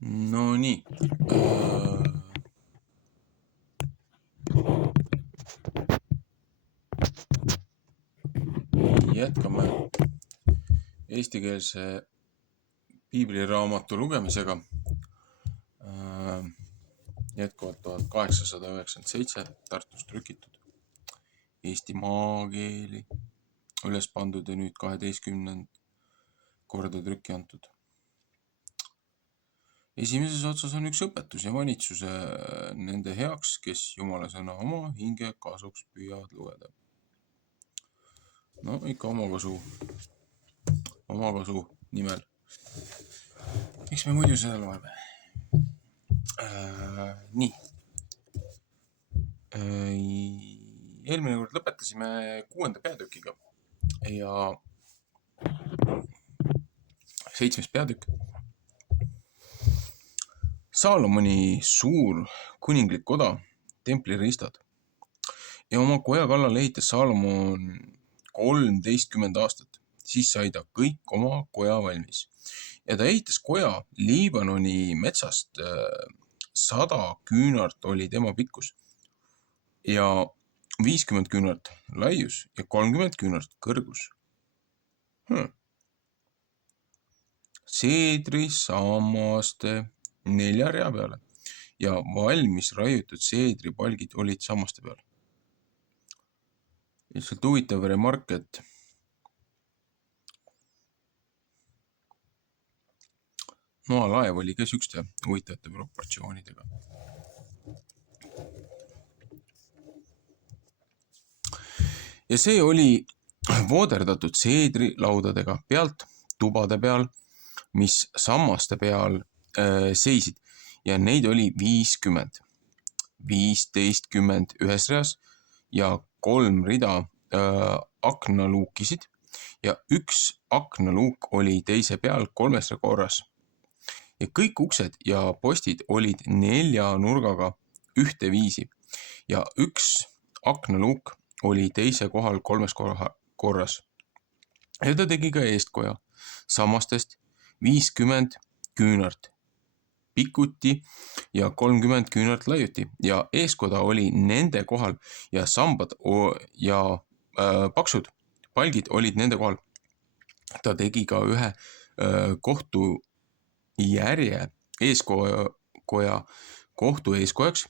No nii. Jätkame eestikeelse piibliraamatu lugemisega. Jätkuvalt 1897 Tartus trükitud. Eesti maakeeli üles pandud ja nüüd 12 korda trükki antud. Esimeses otsas on üks õpetus ja manitsuse nende heaks, kes Jumala sõna oma hinge kasuks püüavad lugeda. No ikka omakasu nimel. Miks me muidu seda loeme? Nii. Eelmine kord lõpetasime 6. peatükiga ja 7. peatükk. Saalomoni suur kuninglik koda, templiristad. Ja oma koja kallal ehitas Saalomon 13 aastat. Siis sai ta kõik oma koja valmis. Ja ta ehitas koja Liibanoni metsast. 100 küünart oli tema pikkus ja 50 küünart laius ja 30 küünart kõrgus. Seedri sammaste 4 rea peale ja valmis raiutud seedripalgid olid sammaste peal. Lihtsalt huvitav remark, et noalaev oli ka sükste huvitavate proportsioonidega. Ja see oli vooderdatud seedrilaudadega pealt tubade peal, mis sammaste peal seisid ja neid oli 50. 15 ühes reas ja 3 rida aknaluukisid ja 1 aknaluuk oli teise peal 3 korras. Ja kõik uksed ja postid olid 4 nurgaga ühteviisi ja 1 aknaluuk oli teise kohal 3 korras. Ja ta tegi ka eestkoja sammastest 50 küünart pikuti ja 30 küünart laiuti ja eeskoda oli nende kohal ja sambad ja paksud palgid olid nende kohal. Ta tegi ka ühe kohtujärje eeskoja kohtu eeskojaks,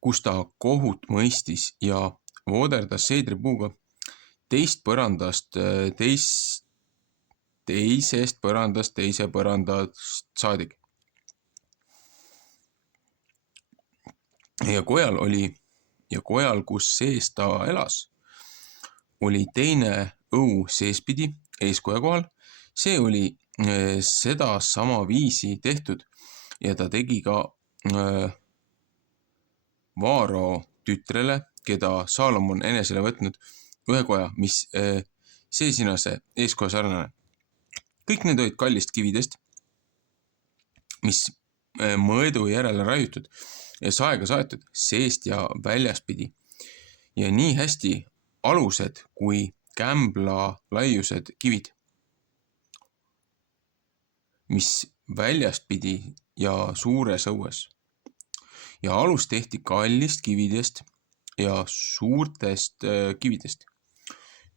kus ta kohut mõistis ja vooderdas seedripuuga teisest põrandast teise põrandast saadik. Ja kojal, kus sees ta elas, oli teine õu seespidi eeskoja kohal. See oli seda sama viisi tehtud ja ta tegi ka Vaaro tütrele, keda Saalomon enesele võtnud, ühe koja, mis seesinase eeskoja sarnane. Kõik need olid kallist kividest, mis mõõdu järele raiutud ja saega saetud seest ja väljaspidi. Ja nii hästi alused kui kämbla laiused kivid, mis väljaspidi ja suures õues. Ja alus tehti kallist kividest ja suurtest kividest.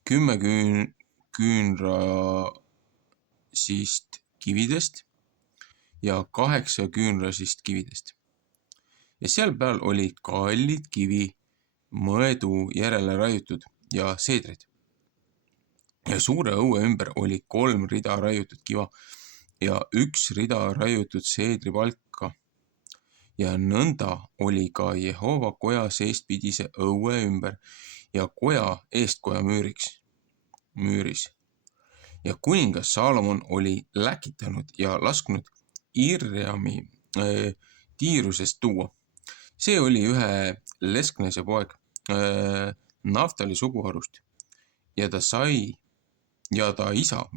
10 küünrasist kividest ja 8 küünrasist kividest. Ja seal peal olid kallid kivi mõõdu järele raiutud ja seedrid. Ja suure õue ümber oli 3 rida raiutud kiva ja 1 rida raiutud seedripalka. Ja nõnda oli ka Jehova koja seestpidise õue ümber ja koja eestkoja müüris. Ja kuningas Saalomon oli läkitanud ja lasknud Irjami Tiirusest tuua. See oli ühe Lesknese poeg Naftali suguharust ja ta isa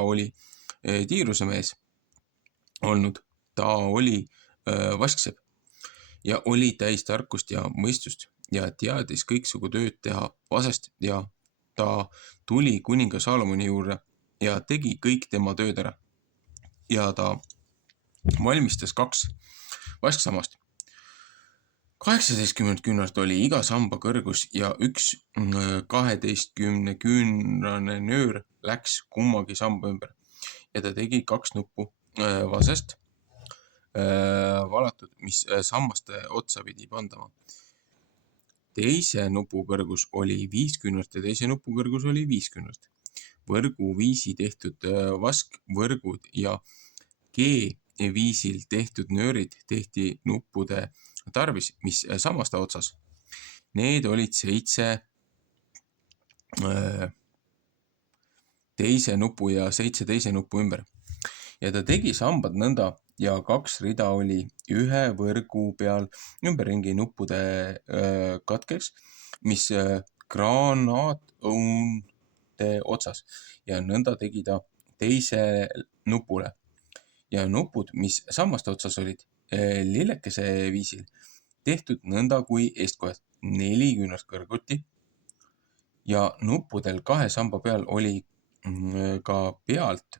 oli Tiiruse mees olnud. Ta oli vasksepp ja oli täis tarkust ja mõistust ja teadis kõiksugu tööd teha vasest ja ta tuli kuninga Saalomoni juurde ja tegi kõik tema tööd ära. Ja ta valmistas 2 vasksammast. 18 küünart oli iga samba kõrgus ja üks 12 küünrane nöör läks kummagi samba ümber ja ta tegi 2 nuppu vasest valatud, mis sammaste otsa pidi pandama. Teise nupu kõrgus oli 5 küünart ja teise nupu kõrgus oli 5 küünart. Võrguviisi tehtud vaskvõrgud ja G-viisil tehtud nöörid tehti nuppude tarvis, mis sammaste otsas. Need olid 7 teise nupu ja 7 teise nupu ümber. Ja ta tegi sambad nõnda ja 2 rida oli ühe võrgu peal ümberringi nuppude katkeks, mis granaatõunde otsas ja nõnda tegi ta teise nupule. Ja nupud, mis sammaste otsas olid, lillekese viisil tehtud nõnda kui eestkojad, 4 küünart kõrguti ja nuppudel 2 samba peal oli ka pealt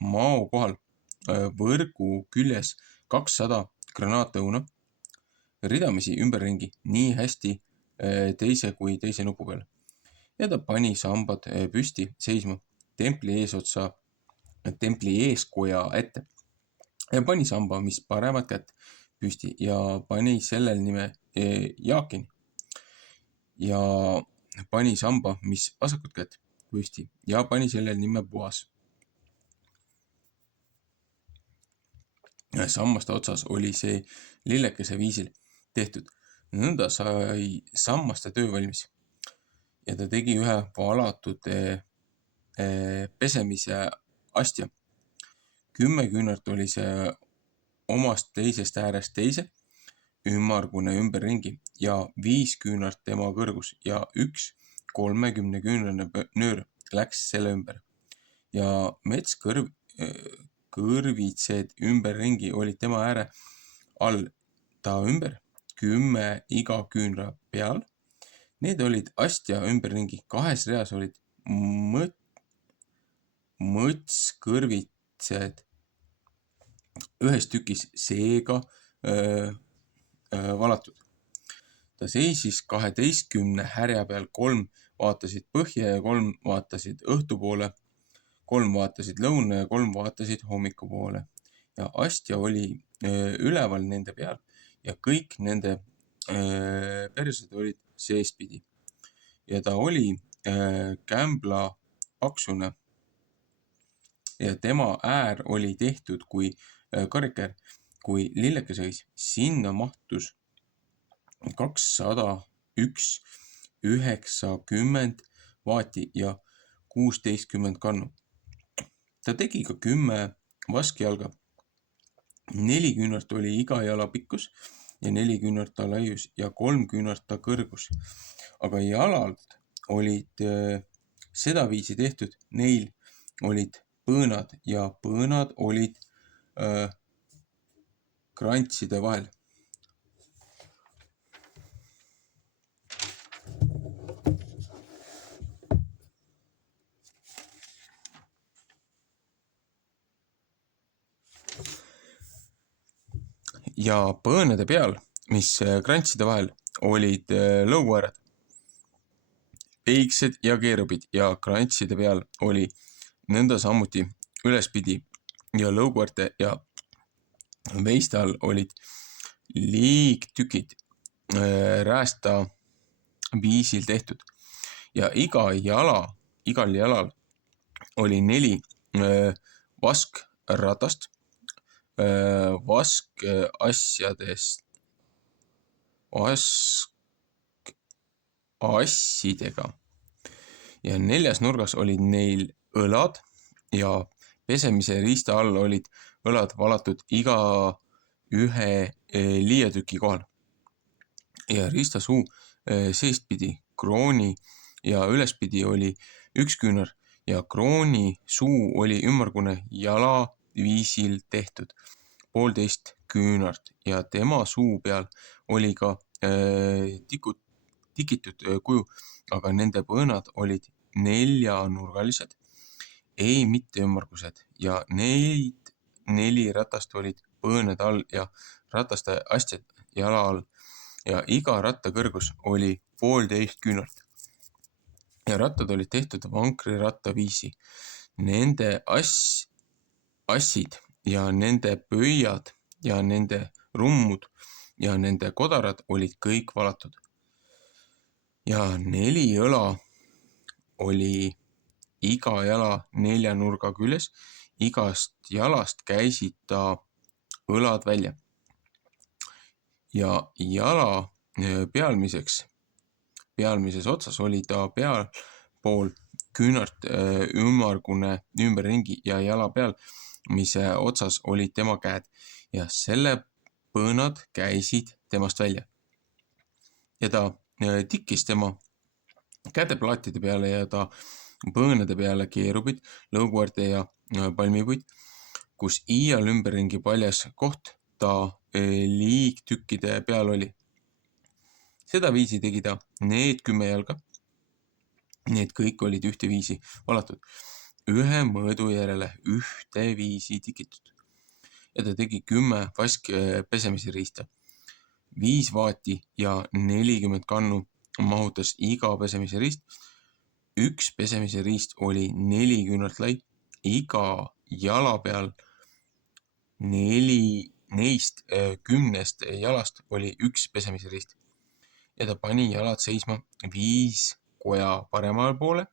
mao kohal võrgu küljes 200 granaatõuna ridamisi ümberringi nii hästi teise kui teise nupu peal. Ja ta pani sambad püsti seisma templi eeskoja ette ja pani samba, mis paremat kätt püsti ja pani sellel nime Jaakin ja pani samba, mis vasakut kätt püsti ja pani sellel nime Boas. Sammaste otsas oli see lillekese viisil tehtud. Nõnda sai sammaste töö valmis ja ta tegi ühe valatud pesemise astja. 10 küünart oli see omast teisest äärest teise ümmargune ümberringi ja 5 küünart tema kõrgus ja üks 30 küünrane nöör läks selle ümber. Ja metskõrvitsed ümberringi olid tema ääre all ta ümber 10 iga küünra peal. Need olid astja ümberringi, 2 reas olid mõtskõrvitsed ühes tükis seega valatud. Ta seisis 12 härja peal, 3 vaatasid põhja ja 3 vaatasid õhtu poole, 3 vaatasid lõuna ja 3 vaatasid hommiku poole. Ja astja oli üleval nende peal ja kõik nende persed olid seespidi. Ja ta oli kämbla paksune ja tema äär oli tehtud kui karikäär, kui lillekese õis. Sinna mahtus 201 90 vaati ja 16 kannu. Ta tegi ka 10 vaskjalga. 4 küünart oli iga jala pikkus ja 4 küünart ta laius ja 3 küünart ta kõrgus. Aga jalalt olid sedaviisi tehtud, neil olid põõnad ja põõnad olid krantside vahel. Ja põõnade peal, mis krantside vahel, olid lõukoerad, peiksed ja keerubid ja krantside peal oli nõnda samuti ülespidi ja lõukoerte ja veiste all olid liigtükid räästa viisil tehtud ja igal jalal oli 4 vaskratast assidega ja 4 nurgas olid neil õlad ja pesemise riista all olid õlad valatud iga ühe liiatüki kohal. Ja riista suu seestpidi krooni ja ülespidi oli 1 küünar ja krooni suu oli ümmargune jala viisil tehtud 1,5 küünart ja tema suu peal oli ka tikitud kuju, aga nende põõnad olid 4-nurgalised, ei mitte ümmargused ja 4 ratast olid põõnade all ja rataste astjad jala all ja iga ratta kõrgus oli 1,5 küünart. Ja rattad olid tehtud vankriratta viisi. Nende assid ja nende pöiad ja nende rummud ja nende kodarad olid kõik valatud. Ja 4 õla oli iga jala 4 nurga küljes, igast jalast käisid ta õlad välja. Ja jala pealmises otsas oli ta pealpool küünart ümmargune ümberringi ja jala peal, mis otsas olid tema käed ja selle põõnad käisid temast välja. Ja ta tikkis tema käteplaatide peale ja ta põõnade peale keerubid, lõuguäärte ja palmipuid, kus iial ümberringi paljas koht ta liigtükkide peal oli. Seda viisi tegi ta need 10 jalga. Need kõik olid ühteviisi valatud, ühe mõõdu järele ühteviisi tikitud. Ja ta tegi 10 vaskpesemise riista, 5 vaati ja 40 kannu mahutas iga pesemise riist. Üks pesemise riist oli 4 küünart lai, iga jala peal 4 neist 10 jalast oli üks pesemise riist. Ja ta pani jalad seisma 5 koja paremale poole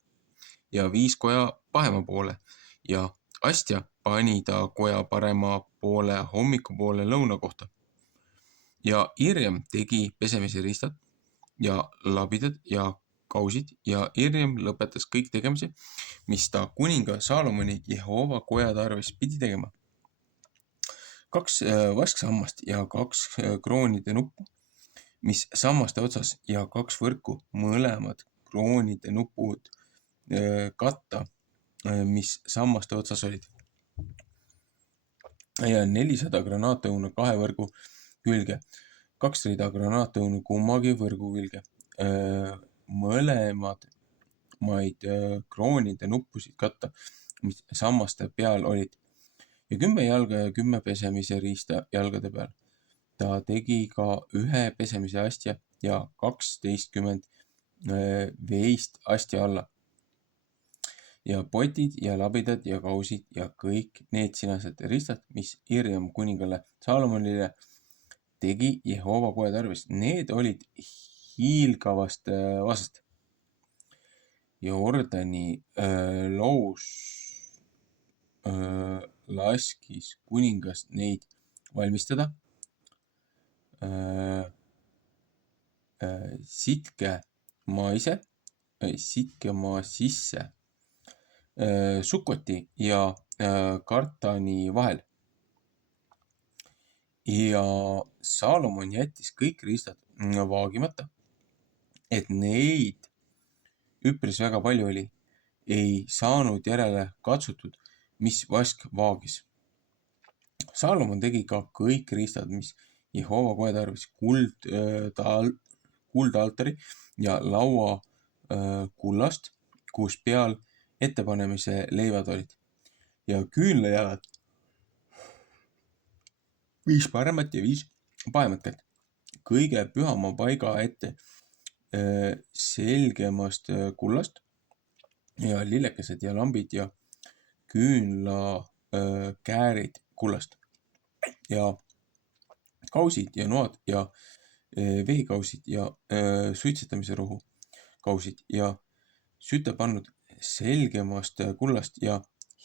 ja 5 koja pahema poole ja astja pani ta koja parema poole hommikupoole lõuna kohta. Ja Irjem tegi pesemise riistad ja labidad ja kausid ja Irjem lõpetas kõik tegemise, mis ta kuninga Saalomoni Jehova koja tarvis pidi tegema. 2 vasksammast ja 2 kroonide nuppu, mis sammaste otsas ja 2 võrku, mõlemad kroonide nupud katta, mis sammaste otsas olid. Ja 400 granaatõunu 2 võrgu külge, 2 rida granaatõunu kummagi võrgu külge. Mõlemad maid kroonide nuppusid katta, mis sammaste peal olid. Ja 10 jalga ja 10 pesemise riista jalgade peal. Ta tegi ka 1 pesemise astja ja 12 veist astja alla. Ja potid ja labidad ja kausid ja kõik need sinased riistad, mis Irjem kuningale Saalomonile tegi Jehova koja tarvis. Need olid hiilgavast vasast. Jordani loos laskis kuningas neid valmistada. Sitkemaa sisse Sukoti ja Kartani vahel. Ja Saalomon jättis kõik riistad vaagimata, et neid üpris väga palju oli, ei saanud järele katsutud, mis vask vaagis. Saalomon tegi ka kõik riistad, mis Jehova koja tarvis, kuldaltari ja laua kullast, kus peal ettepanemise leivad olid. Ja küünlajalad 5 paremat ja 5 pahemat kätt. Kõige pühama paiga ette selgemast kullast ja lillekesed ja lambid ja küünlakäärid kullast ja kausid ja noad ja veekausid ja suitsetamise rohu kausid ja süte pannud selgemast kullast ja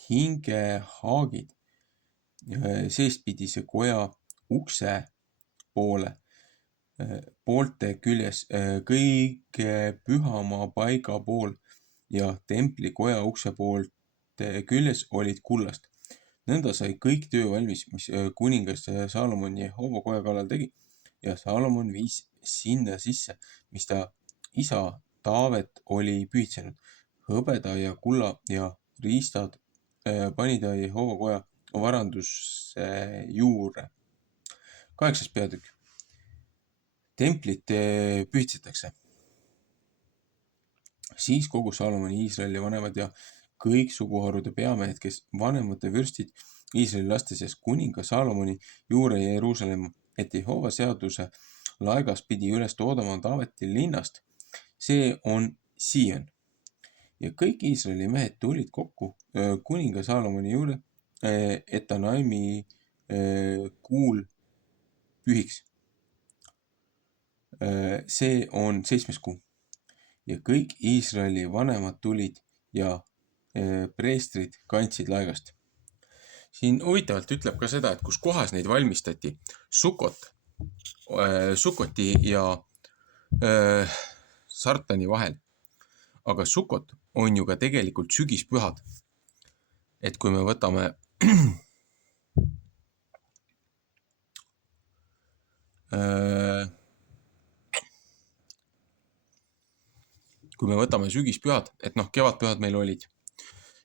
hingehaagid seestpidise koja ukse poole poolte küljes kõige pühama paiga pool ja templi koja ukse poolte küljes olid kullast. Nõnda sai kõik töö valmis, mis kuningas Saalomon Jehova koja kallal tegi ja Saalomon viis sinna sisse, mis ta isa Taavet oli pühitsenud. Hõbeda ja kulla ja riistad pani ta Jehova koja varanduse juurde. 8. peatükk. Templit pühitsetakse. Siis kogu Saalomoni Iisraeli vanemad ja kõik suguharude peamehed, kes vanemate vürstid Iisraeli laste seas kuninga Saalomoni juure Jeruusalemma, et Jehova seaduse laegas pidi üles toodama Taaveti linnast. See on Sion. Ja kõik Iisraeli mehed tulid kokku kuninga Saalomoni juurde, et ta naimi kuul pühiks. See on 7. kuu. Ja kõik Iisraeli vanemad tulid ja preestrid kandsid laegast. Siin huvitavalt ütleb ka seda, et kus kohas neid valmistati. Sukoti ja Sartani vahel. Aga Sukot on ju ka tegelikult sügispühad. Et kui me võtame sügispühad, et noh, kevadpühad meil olid.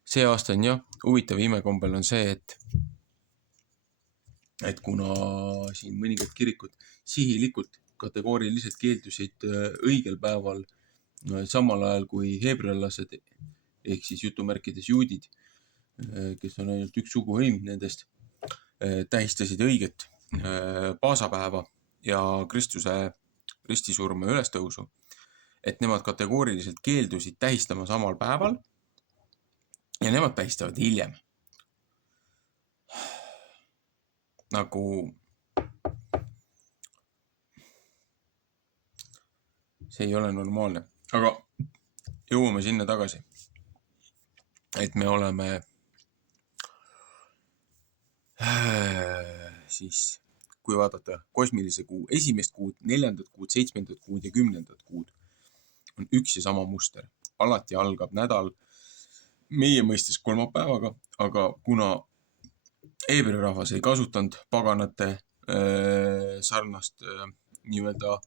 See aasta on jah, huvitav imekombel on see, et kuna siin mõningad kirikud sihilikult kategooriliselt keeldusid õigel päeval samal ajal kui heebrealased ehk siis jutumärkides juudid, kes on ainult üks suguhõim nendest, tähistasid õiget paasapäeva ja Kristuse ristisurma ülestõusu, et nemad kategooriliselt keeldusid tähistama samal päeval ja nemad tähistavad hiljem. Nagu see ei ole normaalne, aga jõuame sinna tagasi, et me oleme siis, kui vaadata kosmilise kuu 1. kuud, 4. kuud, 7. kuud ja 10. kuud, on üks ja sama muster. Alati algab nädal meie mõistes kolmapäevaga, aga kuna heebrea rahvas ei kasutanud paganate sarnast nii-öelda,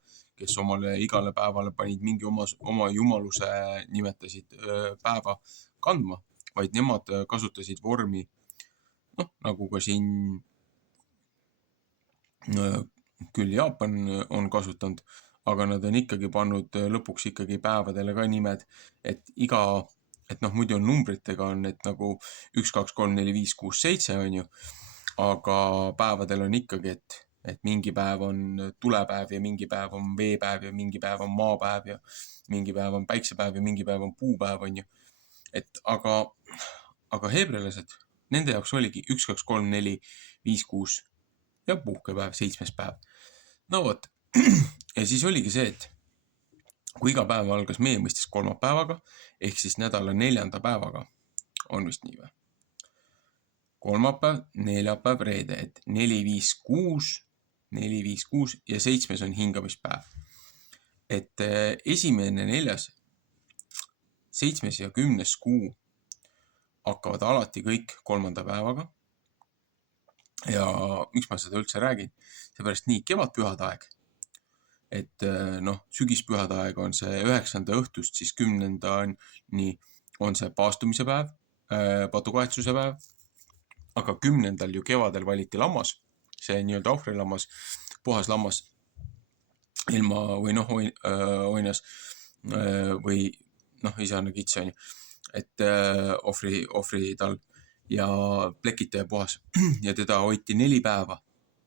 kes omale igale päevale panid mingi oma jumaluse nimetasid päeva kandma, vaid nemad kasutasid vormi, nagu ka siin küll Jaapan on kasutanud, aga nad on ikkagi pannud lõpuks ikkagi päevadele ka nimed, et muidu on numbritega on, et nagu 1, 2, 3, 4, 5, 6, 7 on ju, aga päevadel on ikkagi, et mingi päev on tulepäev ja mingi päev on veepäev ja mingi päev on maapäev ja mingi päev on päiksepäev ja mingi päev on puupäev on ju. Et aga heebrealased, nende jaoks oligi 1, 2, 3, 4, 5, 6 ja puhkepäev, 7. päev. No vot, ja siis oligi see, et kui iga päev algas meie mõistes kolmapäevaga, ehk siis nädala 4. päevaga, on vist nii või? Kolmapäev, neljapäev, reede, et 4, 5, 6, 4, 5, 6 ja 7 on hingamispäev. Et 1., 4., 7. ja 10. kuu hakkavad alati kõik 3. päevaga. Ja miks ma seda üldse räägin? Seepärast nii kevadpühade aeg, et sügispühade aeg on see 9. õhtust, siis 10. on see paastumise päev, patukahetsuse päev, aga 10. ju kevadel valiti lammas, see nii-öelda ohvrilammas, puhas lammas, ilma või oinas või isana kits on ju, et ohvri tal ja plekitaja puhas ja teda hoiti 4 päeva,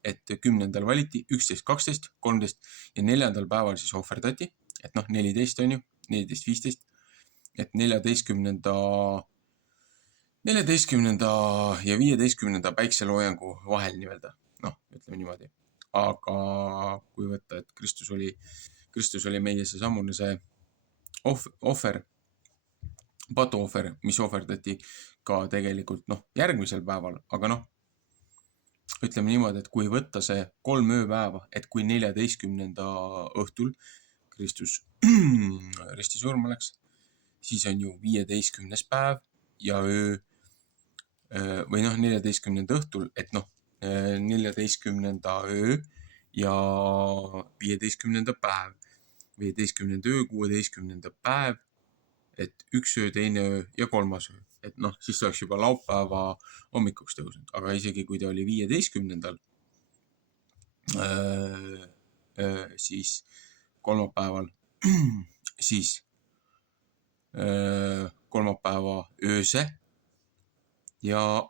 et 10. valiti 11, 12, 13 ja 4. päeval siis ohverdati, et 14 on ju, 14, 15, et 14. ja 15. päikseloojangu vahel nii-öelda, ütleme niimoodi. Aga kui võtta, et Kristus oli meie seesamune see ohver, patuohver, mis ohverdati ka tegelikult järgmisel päeval, aga ütleme niimoodi, et kui võtta see 3 ööpäeva, et kui 14. õhtul Kristus ristisurma läks, siis on ju 15. päev ja öö või 14. õhtul, et 14. öö ja 15. päev, 15. öö, 16. päev, et 1 öö, 2 öö ja 3. öö. Et siis oleks juba laupäeva hommikuks tõusnud, aga isegi kui ta oli 15. Siis kolmapäeval, siis kolmapäeva ööse ja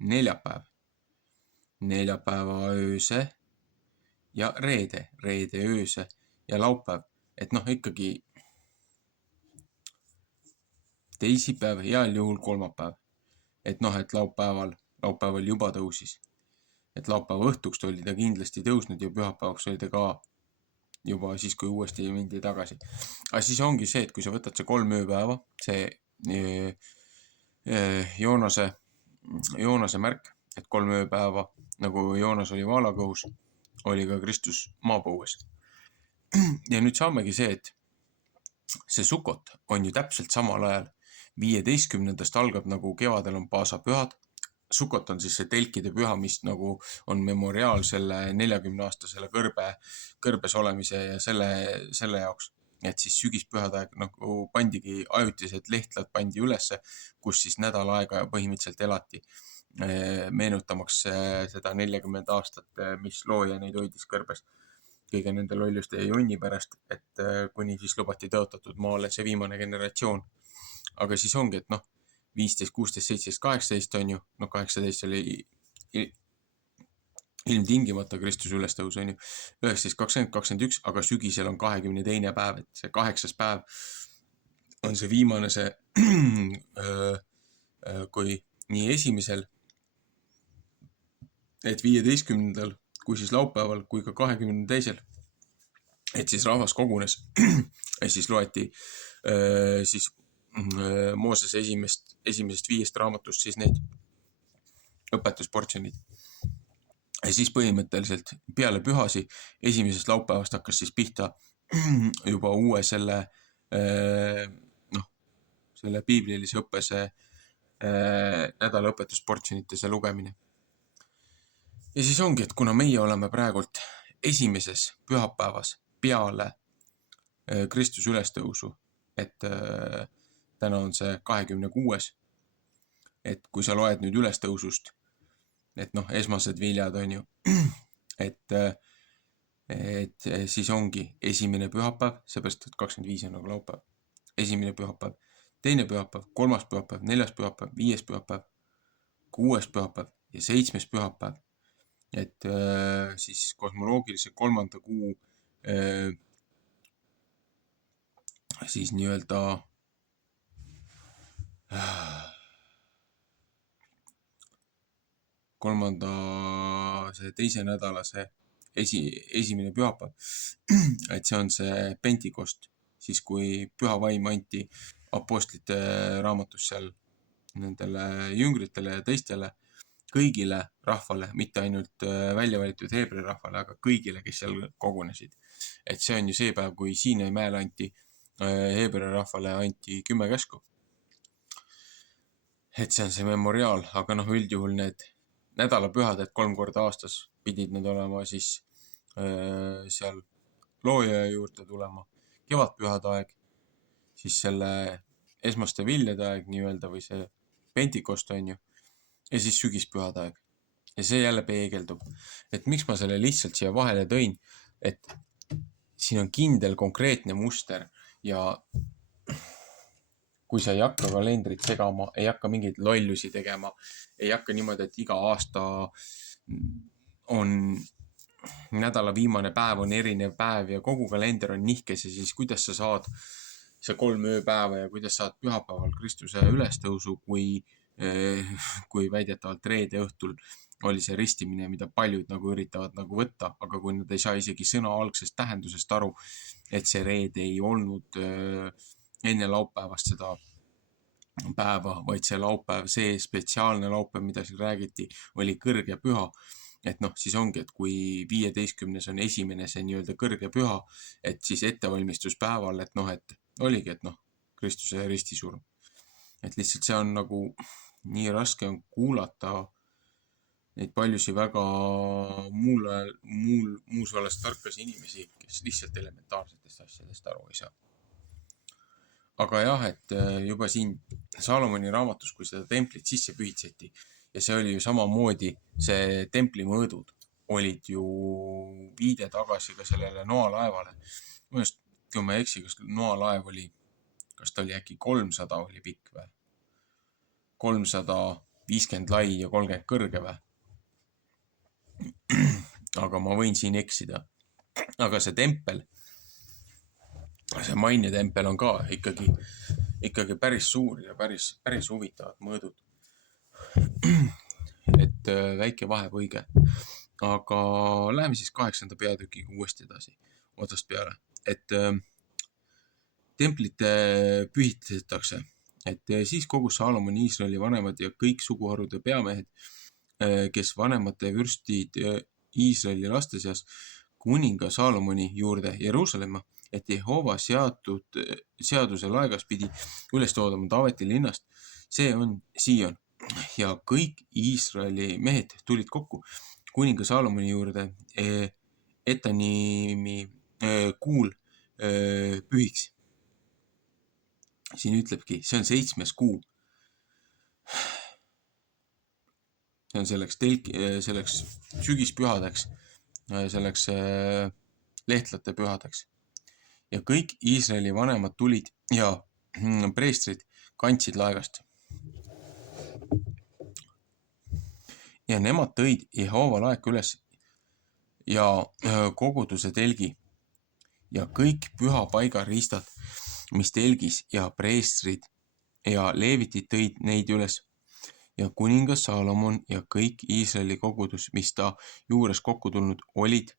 neljapäeva ööse ja reede ööse ja laupäev. Et noh, ikkagi teisipäev, heal juhul kolmapäev. Et noh, et laupäeval juba tõusis. Et laupäeva õhtuks oli ta kindlasti tõusnud ja pühapäevaks oli ta ka juba siis, kui uuesti mindi tagasi. Aga siis ongi see, et kui sa võtad see 3 ööpäeva, see Joonase märk, et 3 ööpäeva, nagu Joonas oli vaalakõhus, oli ka Kristus maapõues. Ja nüüd saamegi see, et see Sukot on ju täpselt samal ajal. 15. algab nagu kevadel on paasapühad. Sukot on siis see telkide püha, mis nagu on memoriaal selle 40-aastasele kõrbes olemise ja selle jaoks. Et siis sügispühade nagu pandigi ajutised lehtlad pandi ülesse, kus siis nädal aega põhimõtteliselt elati, meenutamaks seda 40 aastat, mis looja neid hoidis kõrbes kõige nende lolluste ja jonni pärast, et kuni siis lubati tõotatud maale see viimane generatsioon. Aga siis ongi, et noh, 15, 16, 17, 18 on ju, 18 oli ilmtingimata Kristuse ülestõus on ju, 19, 20, 21, aga sügisel on 22. päev, et see 8. päev on see viimane see, kui nii esimesel, et 15. kui siis laupäeval, kui ka 22. et siis rahvas kogunes ja siis loeti siis Moosese esimesest 5 raamatust siis neid õpetusportsjonid. Ja siis põhimõtteliselt peale pühasi esimesest laupäevast hakkas siis pihta juba uue selle piiblilise õppese nädala õpetusportsjonite see lugemine. Ja siis ongi, et kuna meie oleme praegult esimeses pühapäevas peale Kristuse ülestõusu, et täna on see 26. Et kui sa loed nüüd ülestõusust, et noh, esmased viljad on ju, et siis ongi esimene pühapäev, seepärast, et 25 on nagu laupäev, esimene pühapäev, teine pühapäev, 3. pühapäev, 4. pühapäev, 5. pühapäev, 6. pühapäev ja 7. pühapäev. Et siis kosmoloogilise 3. kuu siis nii-öelda kolmanda see teise nädala see esimene pühapäev, et see on see Pentikost, siis kui püha vaim anti apostlite raamatus seal nendele jüngritele ja teistele, kõigile rahvale, mitte ainult välja valitud Heebri rahvale, aga kõigile, kes seal kogunesid. Et see on ju see päev, kui Siinai mäel anti Heebri rahvale anti 10 käsku. Et see on see memoriaal, aga noh, üldjuhul need nädalapühad, et 3 korda aastas pidid need olema siis seal looja juurde tulema. Kevadpühade aeg, siis selle esmaste viljade aeg nii-öelda või see Pentikost on ju. Ja siis sügispühade aeg. Ja see jälle peegeldub. Et miks ma selle lihtsalt siia vahele tõin, et siin on kindel konkreetne muster ja kui sa ei hakka kalendrit segama, ei hakka mingeid lollusi tegema, ei hakka niimoodi, et iga aasta on nädala viimane päev on erinev päev ja kogu kalender on nihkes ja siis kuidas sa saad see 3 ööpäeva ja kuidas saad pühapäeval Kristuse ülestõusu, kui väidetavalt reede õhtul oli see ristimine, mida paljud nagu üritavad nagu võtta, aga kui nad ei saa isegi sõna algsest tähendusest aru, et see reede ei olnud enne laupäevast seda päeva, vaid see laupäev, see spetsiaalne laupäev, mida siin räägiti, oli kõrge püha. Et noh, siis ongi, et kui 15. on esimene see nii-öelda kõrge püha, et siis ettevalmistuspäeval, et noh, et oligi, et noh, Kristuse ristisurm. Et lihtsalt see on nagu nii raske on kuulata neid paljusid väga muus vallas tarkas inimesi, kes lihtsalt elementaarsetest asjadest aru ei saa. Aga jah, et juba siin Salomoni raamatus, kui seda templit sisse pühitseti ja see oli ju samamoodi, see templi mõõdud olid ju viide tagasi ka sellele noalaevale. Mõnest, kui ma ei eksi, kas noalaev oli, kas ta oli äkki 300 oli pikk või? 300 50 lai ja 30 kõrge või? Aga ma võin siin eksida. Aga see tempel, see mainetempel on ka ikkagi päris suur ja päris huvitavad mõõdud. Et väike vahepõige. Aga läheme siis 8. peatükiga uuesti edasi, otsast peale. Et templite pühitatakse. Et siis kogus Saalomon Iisraeli vanemad ja kõik suguharude peamehed, kes vanemate vürstid Iisraeli laste seas, kuninga Saalomoni juurde Jeruusalemma, et Jehova seatud seaduse laegas pidi üles toodama Taaveti linnast. See on Sion. Ja kõik Iisraeli mehed tulid kokku kuninga Saalomoni juurde Etanimi kuul pühiks. Siin ütlebki, see on 7. kuu. See on selleks sügispühadeks, selleks lehtlate pühadeks. Ja kõik Iisraeli vanemad tulid ja preestrid kandsid laegast. Ja nemad tõid Jehova laeka üles ja koguduse telgi ja kõik pühapaiga riistad, mis telgis ja preestrid ja leevitid tõid neid üles. Ja kuningas Saalomon ja kõik Iisraeli kogudus, mis ta juures kokku tulnud, olid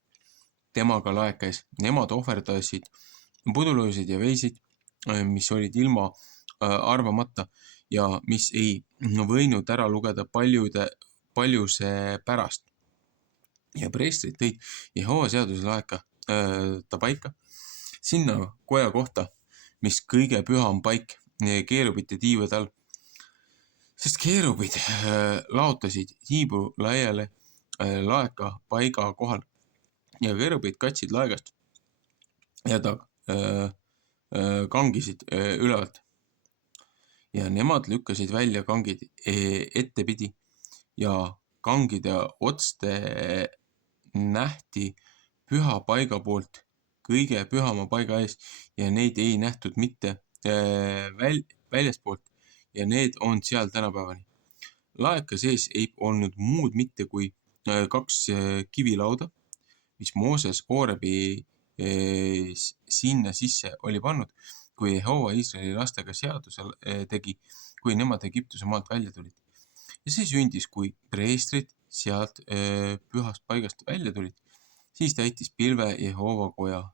temaga laeka ees. Nemad ohverdasid pudulõusid ja veisid, mis olid ilma arvamata ja mis ei võinud ära lugeda paljuse pärast. Ja preestrid tõid Jehova seaduse laeka ta paika sinna koja kohta, mis kõige püham paik keerubite tiivade all. Sest keerubid laotasid tiibu laiale laeka paiga kohal ja keerubid katsid laegast ja ta kangisid ülevalt. Ja nemad lükkasid välja kangid ettepidi ja kangide otste nähti püha paiga poolt kõige pühama paiga ees ja neid ei nähtud mitte väljastpoolt ja need on seal tänapäevani. Laeka sees ei olnud muud mitte kui 2 kivilauda, mis Mooses Hoorebi sinna sisse oli pannud, kui Jehova Iisraeli lastega seaduse tegi, kui nemad Egiptuse maalt välja tulid. Ja see sündis, kui preestrid sealt pühast paigast välja tulid, siis täitis pilve Jehova koja.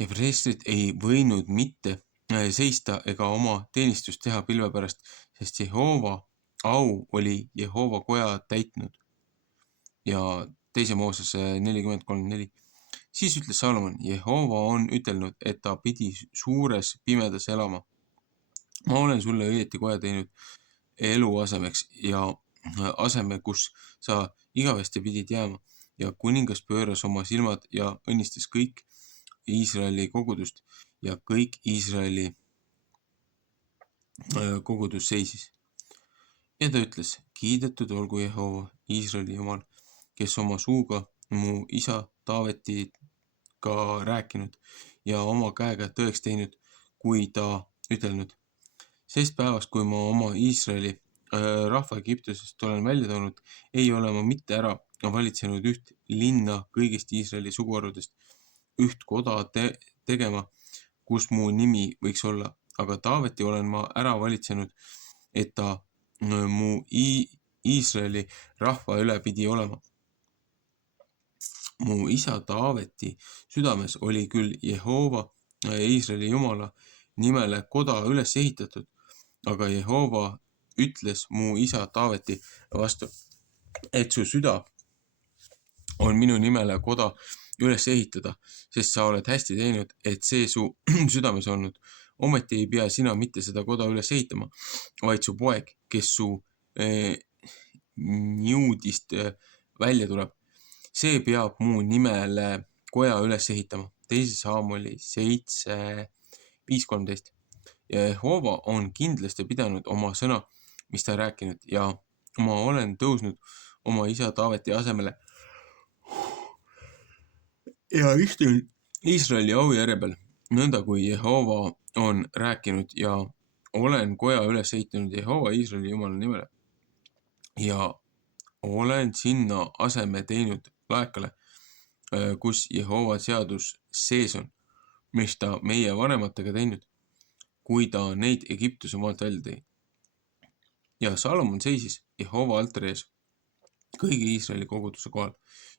Ja preestrid ei võinud mitte seista ega oma teenistust teha pilve pärast, sest Jehova au oli Jehova koja täitnud. Ja 2. Moosese 43:4. Siis ütles Saalomon, Jehova on ütelnud, et ta pidi suures pimedas elama. Ma olen sulle õieti koja teinud eluasemeks ja aseme, kus sa igavesti pidid jääma. Ja kuningas pööras oma silmad ja õnnistas kõik Iisraeli kogudust ja kõik Iisraeli kogudus seisis. Ja ta ütles, kiidetud olgu Jehova, Iisraeli Jumal, kes oma suuga mu isa Taavetiga rääkinud ja oma käega tõeks teinud, kui ta ütelnud. Sest päevast, kui ma oma Iisraeli rahva Egiptusest olen välja toonud, ei ole ma mitte ära valitsenud üht linna kõigist Iisraeli suguharudest, üht koda tegema, kus mu nimi võiks olla, aga Taaveti olen ma ära valitsenud, et ta mu Iisraeli rahva üle pidi olema. Mu isa Taaveti südames oli küll Jehova Iisraeli Jumala nimele koda üles ehitatud, aga Jehova ütles mu isa Taaveti vastu, et su süda on minu nimele koda üles ehitada, sest sa oled hästi teinud, et see su südames olnud. Ometi ei pea sina mitte seda koda üles ehitama, vaid su poeg, kes su niudist välja tuleb. See peab mu nimele koja üles ehitama. 2. Saamuli 7:5-13. Ja Jehova on kindlasti pidanud oma sõna, mis ta rääkinud ja ma olen tõusnud oma isa Taaveti asemele ja istun Iisraeli aujärje peal, nõnda kui Jehova on rääkinud ja olen koja üles ehitanud Jehova Iisraeli Jumala nimele ja olen sinna aseme teinud laekale, kus Jehova seadus sees on, mis ta meie vanematega teinud, kui ta neid Egiptuse maalt välja tõi. Ja Salomon seisis Jehova altari ees kõigi Iisraeli koguduse kohal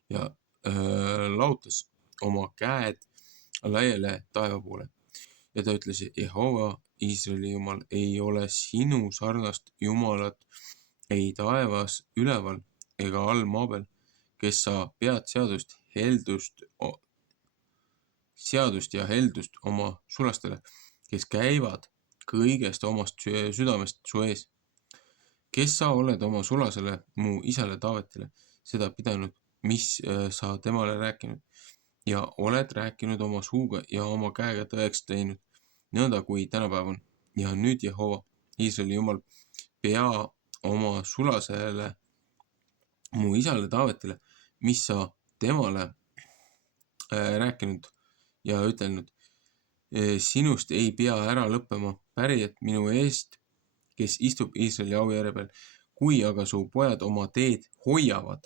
ja lautas oma käed laiale taeva poole. Ja ta ütles, Jehova Iisraeli Jumal, ei ole sinu sarnast Jumalat ei taevas üleval ega all maa peal, kes sa pead seadust ja heldust oma sulastele, kes käivad kõigest omast südamest su ees. Kes sa oled oma sulasele, mu isale Taavetile, seda pidanud, mis sa temale rääkinud ja oled rääkinud oma suuga ja oma käega tõeks teinud, nõnda kui tänapäev on. Ja nüüd Jehova, Iisraeli Jumal, pea oma sulasele, mu isale Taavetile, mis sa temale rääkinud ja ütelnud, sinust ei pea ära lõppema pärijat minu eest, kes istub Iisraeli aujärje peal, kui aga su pojad oma teed hoiavad,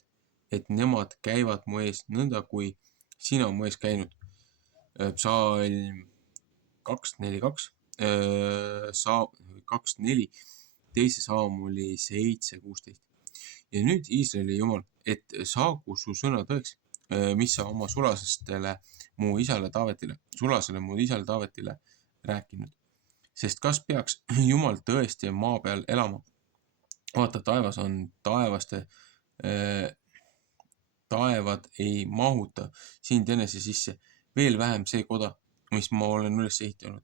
et nemad käivad mu ees, nõnda kui sina mu ees käinud. Psalm 242, 2.4, teise Saamuli 7.16. Ja nüüd Iisraeli Jumal, et saagu su sõna tõeks, mis sa oma sulasele mu isale Taavetile rääkinud. Sest kas peaks Jumal tõesti maa peal elama? Vaata, taevas on taevaste, taevad ei mahuta sind enese sisse, veel vähem see koda, mis ma olen üles ehitanud.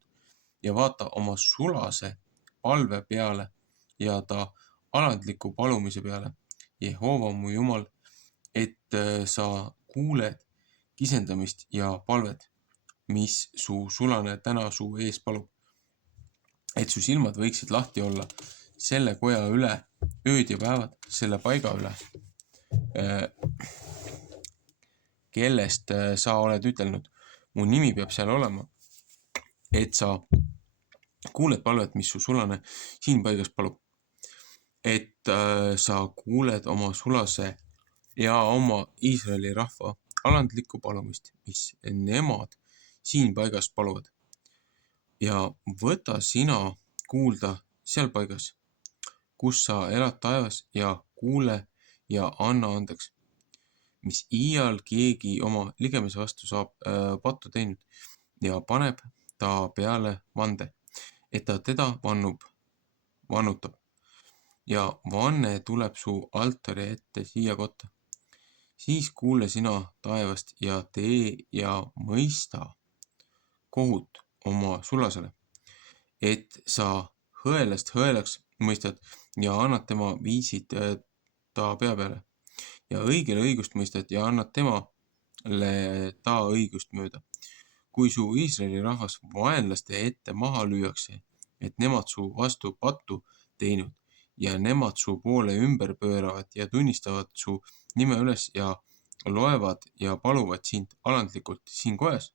Ja vaata oma sulase palve peale ja ta alandliku palumise peale, Jehova mu Jumal, et sa kuuled kisendamist ja palvet, mis su sulane täna su ees palub. Et su silmad võiksid lahti olla selle koja üle ööd ja päevad, selle paiga üle, kellest sa oled ütelnud, mu nimi peab seal olema, et sa kuuled palvet, mis su sulane siin paigas palub, et sa kuuled oma sulase ja oma Iisraeli rahva alandlikku palumist, mis nemad siin paigas paluvad. Ja võta sina kuulda seal paigas, kus sa elad taevas ja kuule ja anna andeks, mis iial keegi oma ligemise vastu saab pattu teinud ja paneb ta peale vande, et ta teda vannutab. Ja vanne tuleb su altari ette siia kotta. Siis kuule sina taevast ja tee ja mõista kohut oma sulasele, et sa hõelast hõelaks mõistad ja annad tema viisid ta pea peale ja õigele õigust mõistad ja annad temale ta õigust mööda. Kui su Iisraeli rahvas vaenlaste ette maha lüüakse, et nemad su vastu pattu teinud ja nemad su poole ümber pööravad ja tunnistavad su nime üles ja loevad ja paluvad sind alandlikult siin kojas,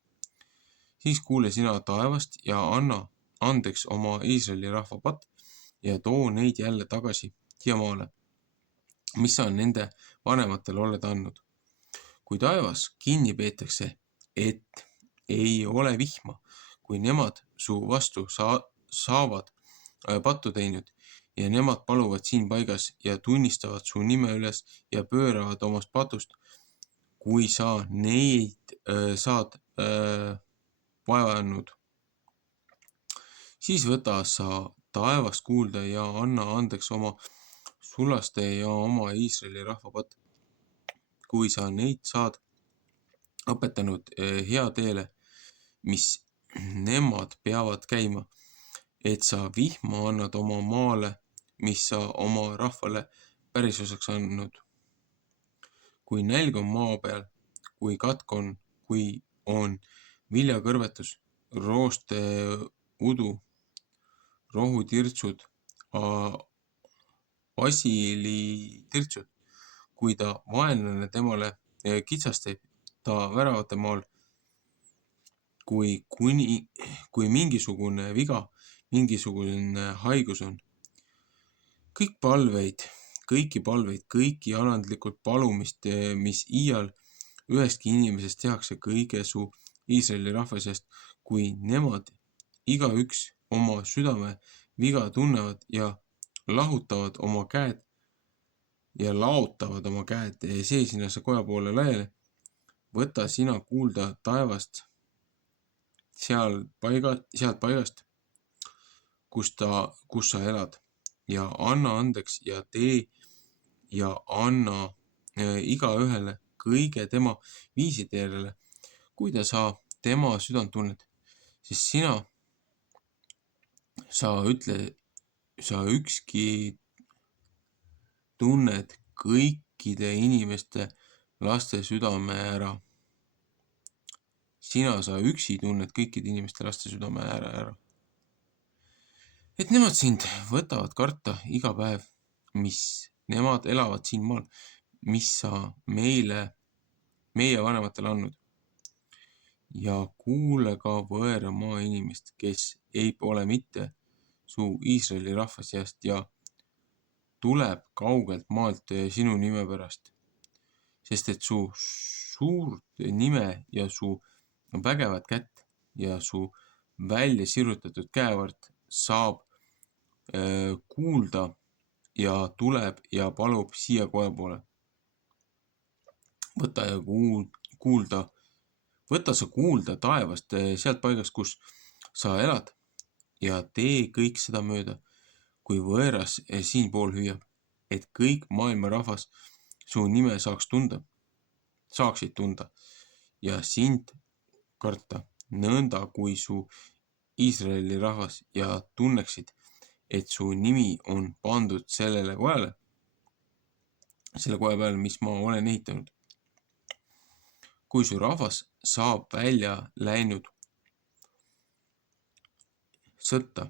siis kuule sina taevast ja anna andeks oma Iisraeli rahva patt ja too neid jälle tagasi siia maale, mis sa nende vanematel oled andnud. Kui taevas kinni peetakse, et ei ole vihma, kui nemad su vastu saavad pattu teinud ja nemad paluvad siin paigas ja tunnistavad su nime üles ja pööravad omast patust, kui sa neid saad vaevanud, siis võta sa taevast kuulda ja anna andeks oma sulaste ja oma Iisraeli rahva patt. Kui sa neid saad õpetanud hea teele, mis nemad peavad käima, et sa vihma annad oma maale, mis sa oma rahvale pärisosaks andnud. Kui nälg on maa peal, kui katk on, kui on viljakõrvetus, rooste udu, rohutirtsud, basilitirtsud, kui ta vaenlane temale kitsast teeb, ta väravate maal, kui mingisugune viga, mingisugune haigus on. kõiki palveid, kõiki alandlikult palumist, mis iial ühestki inimesest tehakse kõige su Iisraeli rahva seast, kui nemad igaüks oma südame viga tunnevad ja lahutavad oma käed ja laotavad oma käed seesinase koja poole laiali, võta sina kuulda taevast sealt paigast, kus sa elad ja anna andeks ja tee ja anna igaühele kõige tema viiside järele, kuida sa tema südant tunned, sest sa ükski tunned kõikide inimeste laste südame ära. Sa üksi tunned kõikide inimeste laste südame ära. Et nemad sind võtavad karta iga päev, mis nemad elavad siin maal, mis sa meie vanematele andnud. Ja kuule ka võõra maa inimest, kes ei ole mitte su Iisraeli rahva seast ja tuleb kaugelt maalt sinu nime pärast, sest et su suurt nime ja su vägevat kätt ja su välja sirutatud käevart saab kuulda ja tuleb ja palub siia koja poole. Võta sa kuulda taevast sealt paigast, kus sa elad ja tee kõik seda mööda, kui võõras siinpool hüüab, et kõik maailma rahvas su nime saaksid tunda ja sind karta, nõnda kui su Iisraeli rahvas ja tunneksid, et su nimi on pandud selle koja peale, mis ma olen ehitanud. Kui su rahvas saab välja läinud sõtta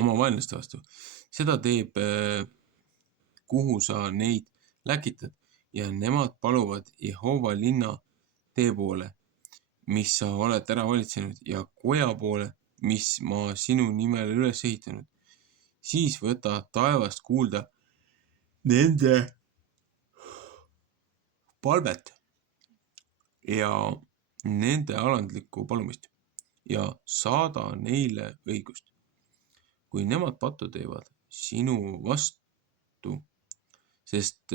oma vaenlaste vastu, seda teeb, kuhu sa neid läkitad ja nemad paluvad Jehova linna tee poole, mis sa oled ära valitsenud ja koja poole, mis ma sinu nimele üles ehitanud, siis võta taevast kuulda nende palvet ja nende alandlikku palumist ja saada neile õigust. Kui nemad pattu teevad sinu vastu, sest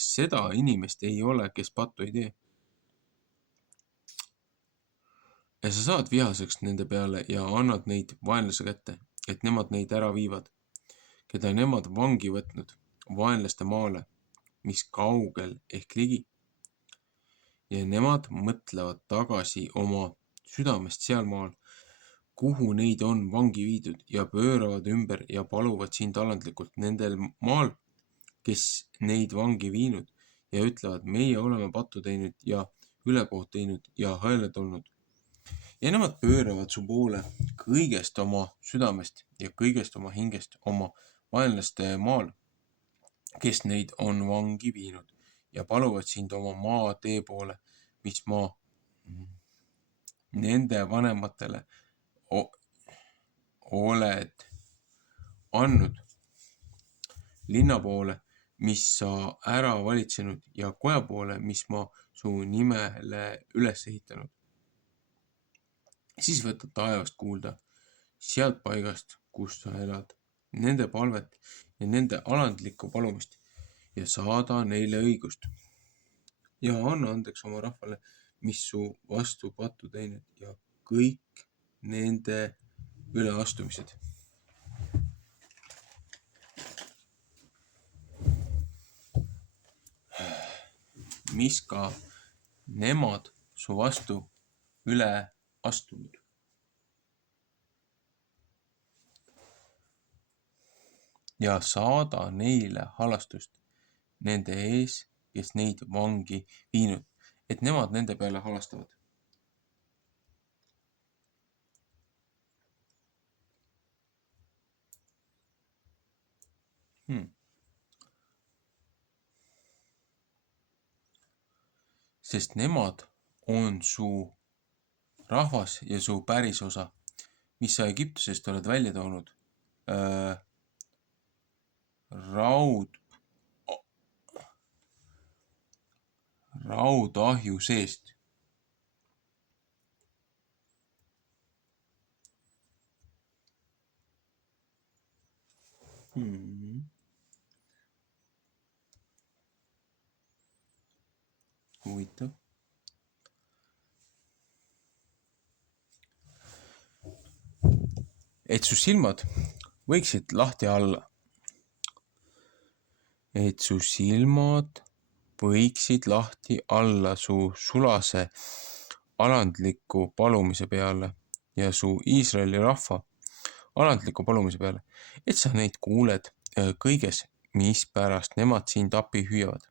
seda inimest ei ole, kes pattu ei tee. Ja sa saad vihaseks nende peale ja annad neid vaenlase kätte, et nemad neid ära viivad, keda nemad vangi võtnud vaenlaste maale, mis kaugel ehk ligi. Ja nemad mõtlevad tagasi oma südamest seal maal, kuhu neid on vangi viidud ja pööravad ümber ja paluvad sind alandlikult nendel maal, kes neid vangi viinud ja ütlevad, meie oleme pattu teinud ja ülekohut teinud ja hääled olnud. Ja nemad pööravad su poole kõigest oma südamest ja kõigest oma hingest oma vaenlaste maal, kes neid on vangi viinud ja paluvad sind oma maa tee poole, mis ma nende vanematele oled andnud, linna poole, mis sa ära valitsenud ja koja poole, mis ma su nimele üles ehitanud. Siis võta taevast kuulda sealt paigast, kus sa elad, nende palvet ja nende alandlikku palumist ja saada neile õigust. Ja anna andeks oma rahvale, mis su vastu pattu teinud ja kõik nende üleastumised. Mis ka nemad su vastu üle astunud. Ja saada neile halastust nende ees, kes neid vangi viinud, et nemad nende peale halastavad. Sest nemad on su rahvas ja su pärisosa, mis sa Egiptusest oled välja toonud raudahju seest. Huvitav. Et su silmad võiksid lahti alla. Et su silmad võiksid lahti alla su sulase alandliku palumise peale ja su Iisraeli rahva alandliku palumise peale, et sa neid kuuled kõiges, mis pärast nemad sind appi hüüavad.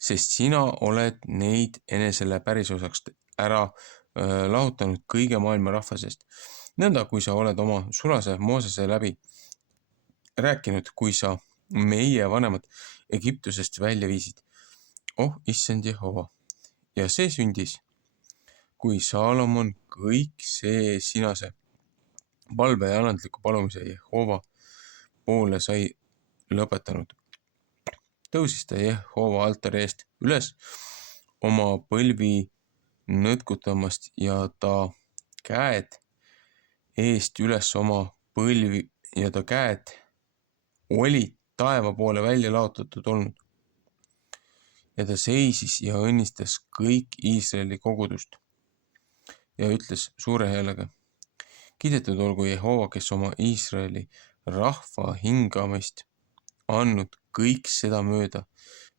Sest sina oled neid enesele pärisosaks ära lahutanud kõige maailma rahva seest. Nõnda, kui sa oled oma sulase Moosese läbi rääkinud, kui sa meie vanemad Egiptusest välja viisid. Oh, issand Jehova. Ja see sündis, kui Saalomon kõik see sinase palve ja alandliku palumise Jehova poole sai lõpetanud. Tõusis ta Jehova altari eest üles oma põlvi nõtkutamast ja ta käed eest üles oma põlvi ja ta käed olid taeva poole välja laotatud olnud. Ja ta seisis ja õnnistas kõik Iisraeli kogudust ja ütles suure häälega, kiidetud olgu Jehova, kes oma Iisraeli rahva hingamist andnud kõik seda mööda,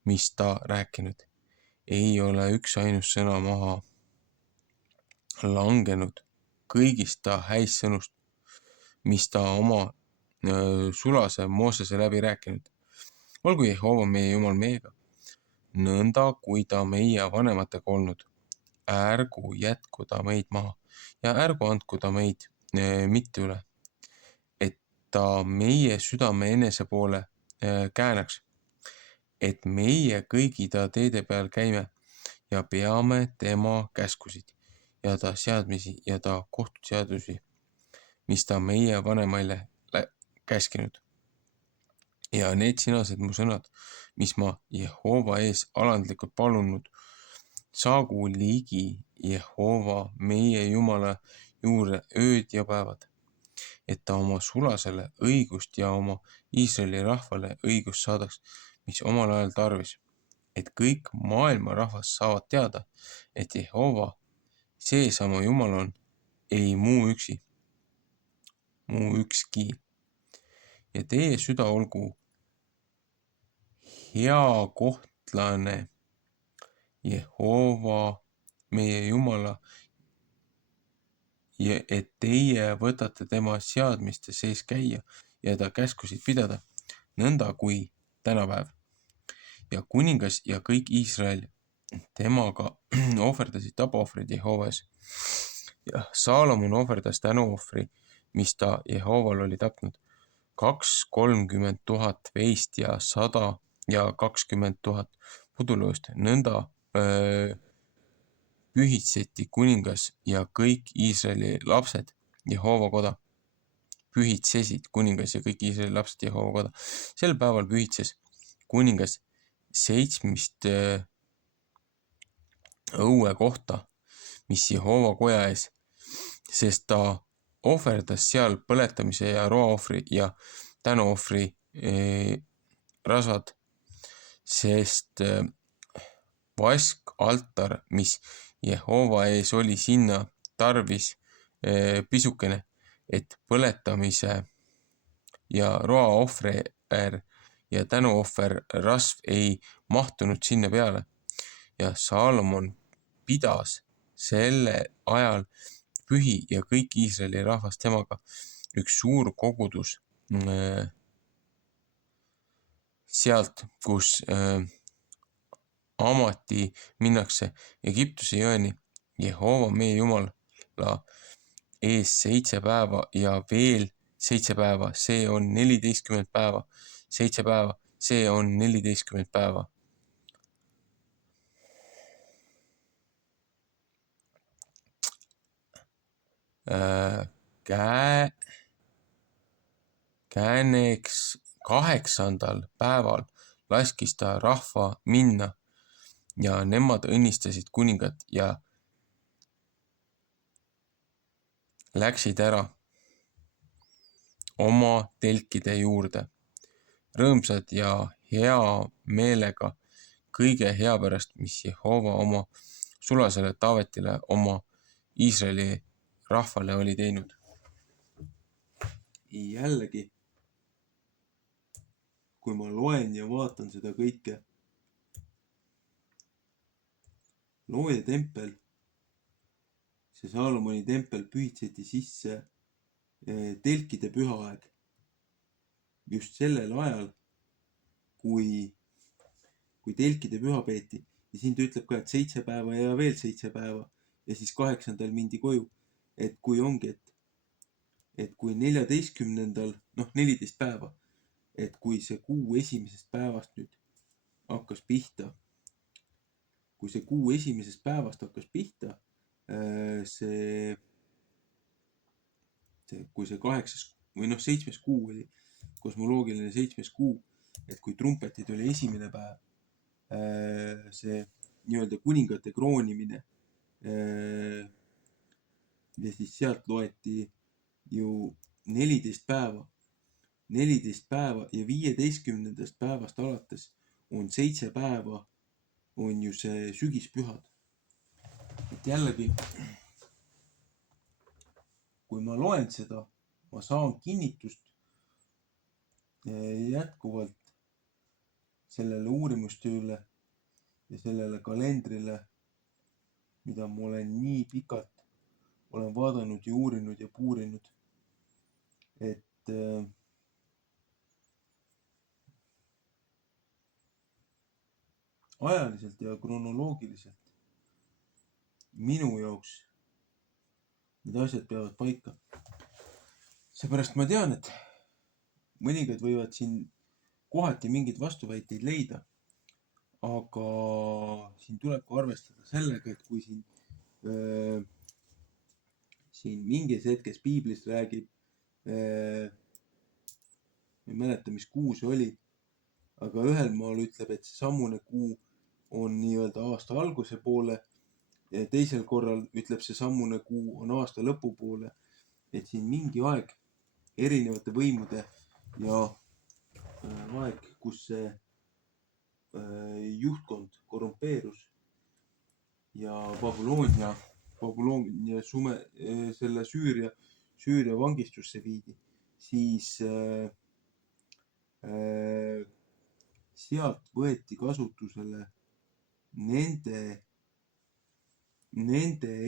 mis ta rääkinud. Ei ole üks ainus sõna maha langenud kõigist ta häist sõnust, mis ta oma sulase Moosese läbi rääkinud. Olgu Jehova meie Jumal meiega, nõnda kui ta meie vanematega olnud. Ärgu jätku ta meid maha ja ärgu andku ta meid mitte üle, et ta meie südame enese poole käänaks, et meie kõigi ta teede peal käime ja peame tema käskusid ja ta seadmisi ja ta kohtuseadusi, mis ta meie vanemaile käskinud. Ja need sinased mu sõnad, mis ma Jehova ees alandlikult palunud, saagu ligi Jehova meie Jumala juurde ööd ja päevad, et ta oma sulasele õigust ja oma Iisraeli rahvale õigust saadaks, mis omal ajal tarvis, et kõik maailma rahvas saavad teada, et Jehova seesama Jumal on, ei muu ükski. Ja teie süda olgu hea kohtlane Jehova meie Jumala ja et teie võtate tema seadmiste sees käia ja ta käskusid pidada, nõnda kui tänapäev. Ja kuningas ja kõik Iisrael temaga ohverdasid tapaohvrid Jehovas. Ja Saalomon ohverdas tänuohvri, mis ta Jehoval oli tapnud, 230 000 veist ja 120 000 pudulõust. Nõnda pühitseti kuningas ja kõik Iisraeli lapsed Jehova koda. Pühitsesid kuningas ja kõik Iisraeli lapsed Jehova koda. Sel päeval pühitses kuningas 7 õue kohta, mis Jehova koja ees, sest ta ohverdas seal põletamise ja roaohvri ja tänuohvri rasvad, sest vaskaltar, mis Jehova ees oli sinna tarvis pisukene, et põletamise ja roaohver ja tänuohver rasv ei mahtunud sinna peale. Ja Saalomon pidas selle ajal pühi ja kõik Iisraeli rahvas temaga üks suur kogudus sealt, kus amati minnakse Egiptuse jõeni Jehova meie Jumala ees 7 päeva ja veel 7 päeva, see on 14 päeva, 7 päeva, see on 14 päeva. kääneks 8. päeval laskis ta rahva minna ja nemad õnnistasid kuningat ja läksid ära oma telkide juurde, rõõmsad ja hea meelega kõige hea pärast, mis Jehova oma sulasele Taavetile, oma Iisraeli rahvale oli teinud. Jällegi, kui ma loen ja vaatan seda kõike, looja tempel, see Saalomoni tempel pühitseti sisse telkide pühaaeg. Just sellel ajal, kui telkide püha peeti. Ja siin ta ütleb ka, et 7 päeva ja veel 7 päeva ja siis 8. mindi koju. Et kui ongi, et kui 14. 14 päeva, et kui see kuu esimesest päevast nüüd hakkas pihta, kui see 8. või 7. kuu oli, kosmoloogiline 7. kuu, et kui trumpetid oli esimene päev, see nii-öelda kuningate kroonimine, ja siis sealt loeti ju 14 päeva ja 15. päevast alates on 7 päeva, on ju see sügispühad. Et jällegi, kui ma loen seda, ma saan kinnitust jätkuvalt sellele uurimustööle ja sellele kalendrile, mida ma olen nii pikalt olen vaadanud ja uurinud ja puurinud, et ajaliselt ja kronoloogiliselt minu jaoks need asjad peavad paika. Seepärast ma tean, et mõningad võivad siin kohati mingeid vastuväiteid leida, aga siin tuleb ka arvestada sellega, et kui siin mingis hetkes piiblis räägib, ei mäleta, mis kuu see oli, aga ühel maal ütleb, et see sammune kuu on nii-öelda aasta alguse poole ja teisel korral ütleb see sammune kuu on aasta lõpu poole. Et siin mingi aeg erinevate võimude ja aeg, kus see juhtkond korrumpeerus ja Babyloonia selle Süüria vangistusse viidi, siis sealt võeti kasutusele nende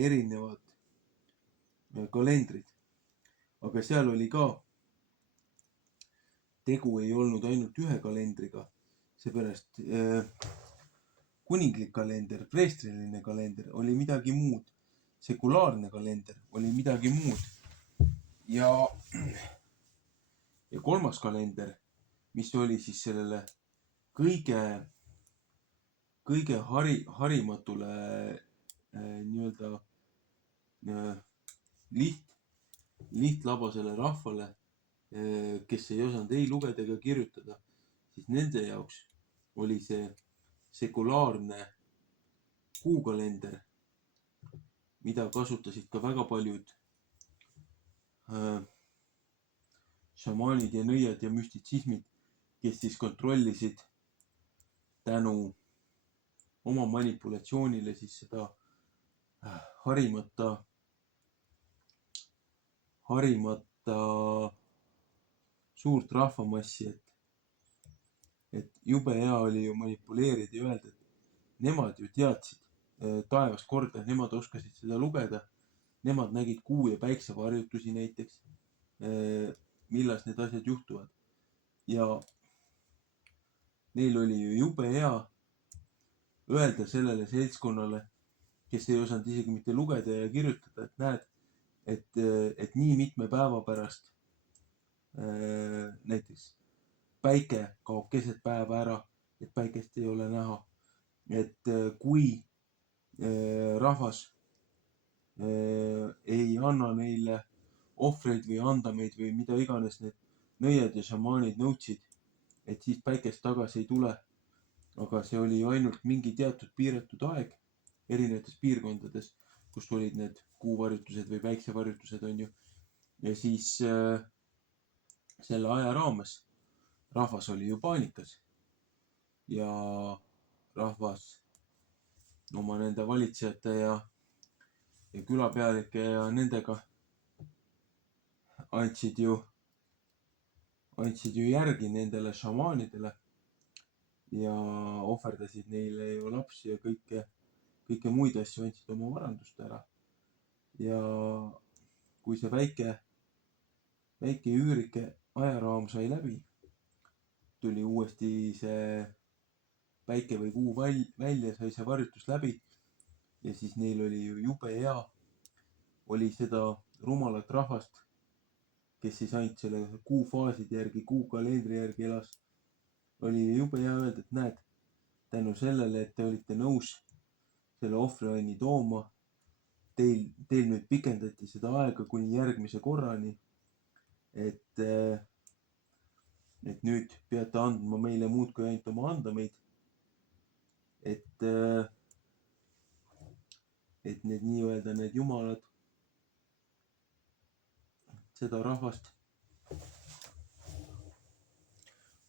erinevad kalendrid. Aga seal oli ka, tegu ei olnud ainult ühe kalendriga, seepärast kuninglik kalender, preestriline kalender oli midagi muud, sekulaarne kalender oli midagi muud ja kolmas kalender, mis oli siis sellele kõige harimatule nii-öelda lihtlabasele rahvale, kes ei osanud ei lugeda ega kirjutada, siis nende jaoks oli see sekulaarne kuukalender, mida kasutasid ka väga paljud šamaanid ja nõiad ja müstitsismid, kes siis kontrollisid tänu oma manipulatsioonile siis seda harimata suurt rahvamassi, et jube hea oli ju manipuleerida ja öelda, et nemad ju teadsid taevast korda, nemad oskasid seda lugeda, nemad nägid kuu ja päikse varjutusi näiteks, millas need asjad juhtuvad. Ja neil oli ju jube hea öelda sellele seltskonnale, kes ei osanud isegi mitte lugeda ja kirjutada, et näed, et nii mitme päeva pärast näiteks päike kaob keset päeva ära, et päikest ei ole näha. Et kui rahvas ei anna neile ohvreid või andameid või mida iganes need nõiad ja šamaanid nõudsid, et siis päikest tagasi ei tule. Aga see oli ju ainult mingi teatud piiratud aeg erinevates piirkondades, kus olid need kuuvarjutused või päiksevarjutused, on ju. Ja siis selle aja raames rahvas oli ju paanikas ja rahvas oma nende valitsejate ja külapealike ja nendega andsid ju järgi nendele šamaanidele ja ohverdasid neile ju lapsi ja kõike muid asju, andsid oma varandust ära. Ja kui see väike üürike ajaraam sai läbi, tuli uuesti see päike või kuu välja, sai see varjutus läbi ja siis neil oli ju jube hea, oli seda rumalat rahvast, kes siis ainult selle kuufaaside järgi, kuukalendri järgi elas, oli jube hea öelda, et näed, tänu sellele, et te olite nõus selle ohvrianni tooma, teil nüüd pikendati seda aega kuni järgmise korrani, et nüüd peate andma meile muud kui ainult oma andameid, et need nii-öelda need jumalad seda rahvast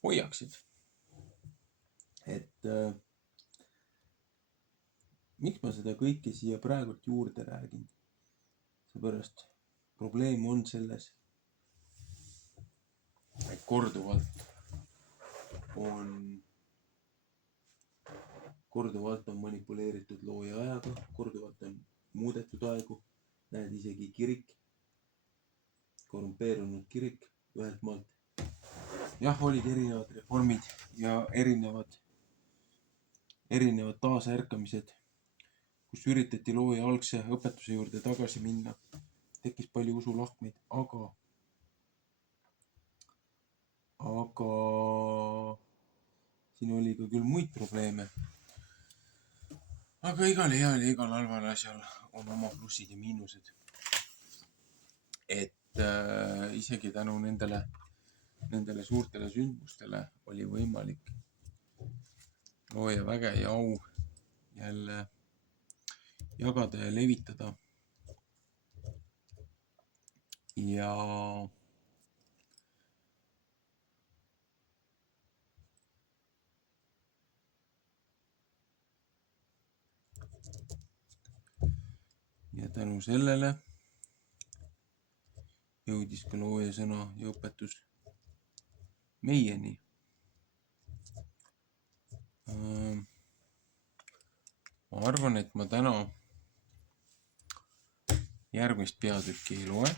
hoiaksid. Et miks ma seda kõike siia praegult juurde räägin? Seepärast probleem on selles, et korduvalt on manipuleeritud looja ajaga, korduvalt on muudetud aegu, näed isegi kirik, korrumpeerunud kirik ühelt maalt. Jah, olid erinevad reformid ja erinevad taasärkamised, kus üritati looja algse õpetuse juurde tagasi minna. Tekkis palju usulahkmeid, aga siin oli ka küll muid probleeme. Aga igal heal ja igal halval asjal on oma plussid ja miinused. Et isegi tänu nendele suurtele sündmustele oli võimalik looja väge ja au jälle jagada ja levitada. Ja tänu sellele jõudis ka looja sõna ja õpetus meieni. Ma arvan, et ma täna järgmist peatükki ei loe.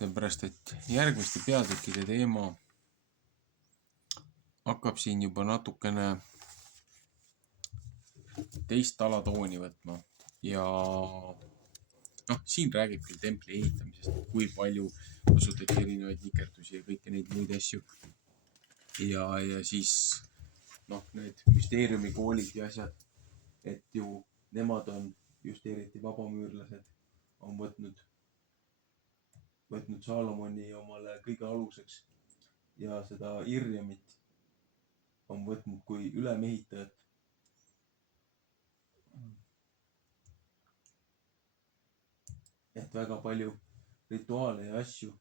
Sellepärast, et järgmiste peatükkide teema hakkab siin juba natukene teist alatooni võtma ja siin räägib küll templi ehitamisest, kui palju kasutati erinevaid nikerdusi ja kõiki neid muid asju. Ja siis need müsteeriumikoolid ja asjad, et ju nemad on, just eriti vabamüürlased, on võtnud Saalomoni omale kõige aluseks ja seda Irjamit on võtnud kui ülemehitajat. Et väga palju rituaale ja asju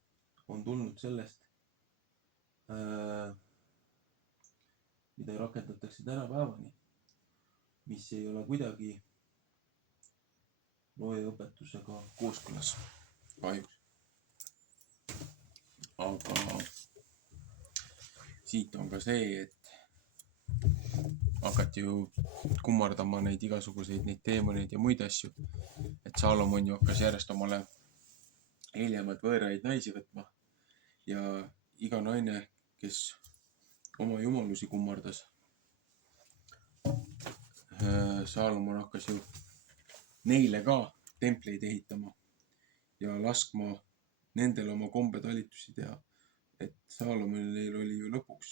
on tulnud sellest, mida rakendatakse tänapäevani, mis ei ole kuidagi looja õpetusega kooskõlas, kahjuks. Aga siit on ka see, et hakati ju kummardama neid igasuguseid neid teemoneid ja muid asju, et Saalomon ju hakkas järjest omale hiljemalt võõraid naisi võtma ja iga naine, kes oma jumalusi kummardas, Saalomon hakkas ju neile ka templeid ehitama ja laskma nendel oma kombetalitusi teha. Et Saalomonil oli ju lõpuks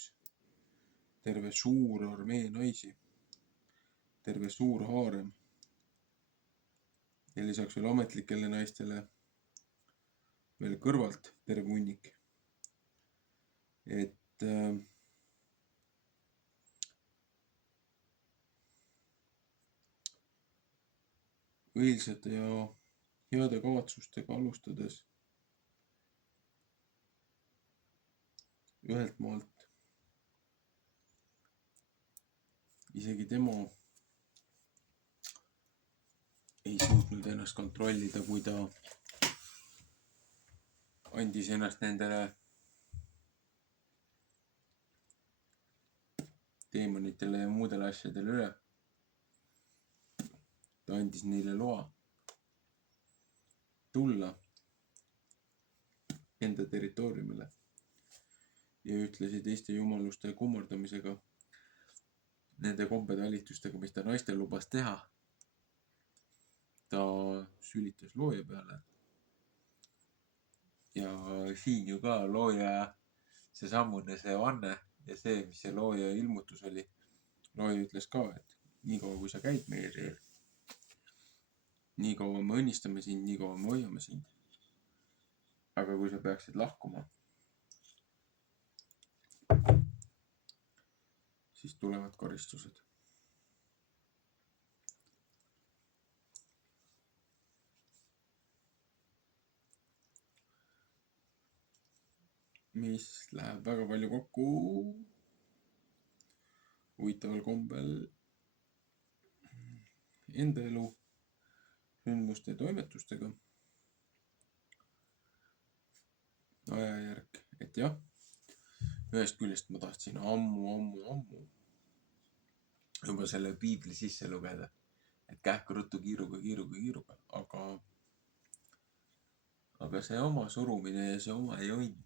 terve suur armee naisi, terve suur haarem ja lisaks veel ametlikele naistele veel kõrvalt terve hunnik. Et õilsate ja heade kavatsustega alustades ühelt maalt isegi tema ei suutnud ennast kontrollida, kui ta andis ennast nendele teemonitele ja muudele asjadele üle. Ta andis neile loa tulla enda territooriumile ja ühtlasi teiste jumaluste kummardamisega, nende kombetalitustega, mis ta naistel lubas teha. Ta sülitas looja peale. Ja siin ju ka looja seesamune see vanne ja see, mis see looja ilmutus oli. Looja ütles ka, et niikaua kui sa käid meie teel, niikaua me õnnistame sind, niikaua me hoiame sind. Aga kui sa peaksid lahkuma, siis tulevad karistused. Mis läheb väga palju kokku huvitaval kombel enda elu sündmuste ja toimetustega. Ajajärk, et jah, ühest küljest ma tahtsin ammu juba selle piibli sisse lugeda, et kähku ruttu kiiruga, aga see oma surumine ja see oma jond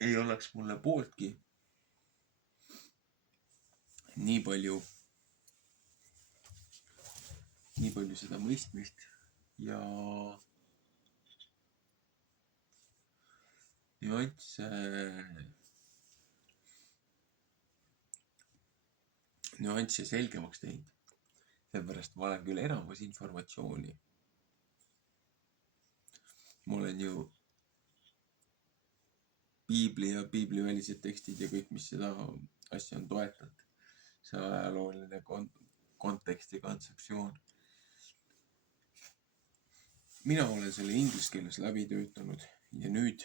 ei oleks mulle pooltki nii palju seda mõistmist ja nüansse selgemaks teinud. Seepärast ma olen küll enamus informatsiooni. Ma olen ju piibli ja piiblivälised tekstid ja kõik, mis seda asja on toetanud. See ajalooline kontekst ja kontseptsioon. Mina olen selle inglise keeles läbi töötanud ja nüüd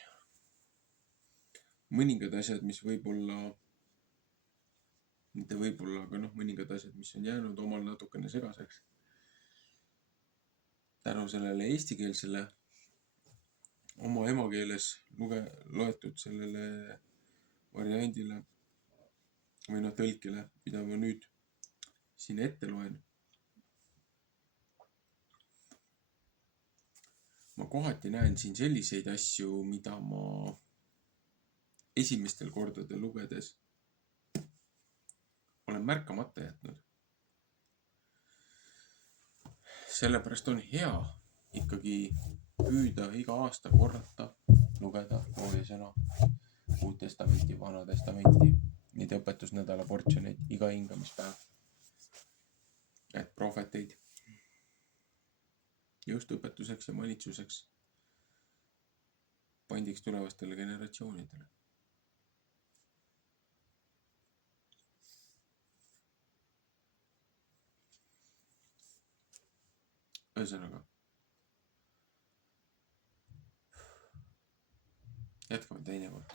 mõningad asjad, mis võib-olla, mitte võib-olla, aga mõningad asjad, mis on jäänud omal natukene segaseks. Tänu sellele eestikeelsele oma emakeeles loetud sellele variandile või tõlkele, mida ma nüüd siin ette loen. Ma kohati näen siin selliseid asju, mida ma esimestel kordadel lugedes olen märkamata jätnud. Sellepärast on hea ikkagi püüda iga aasta korrata, lugeda looja sõna, Uut Testamenti, Vana Testamenti, neid õpetusnädala portsjoneid, iga hingamispäev, et prohveteid just õpetuseks ja manitsuseks pandiks tulevastele generatsioonidele. Ühesõnaga, jätkame teinekord.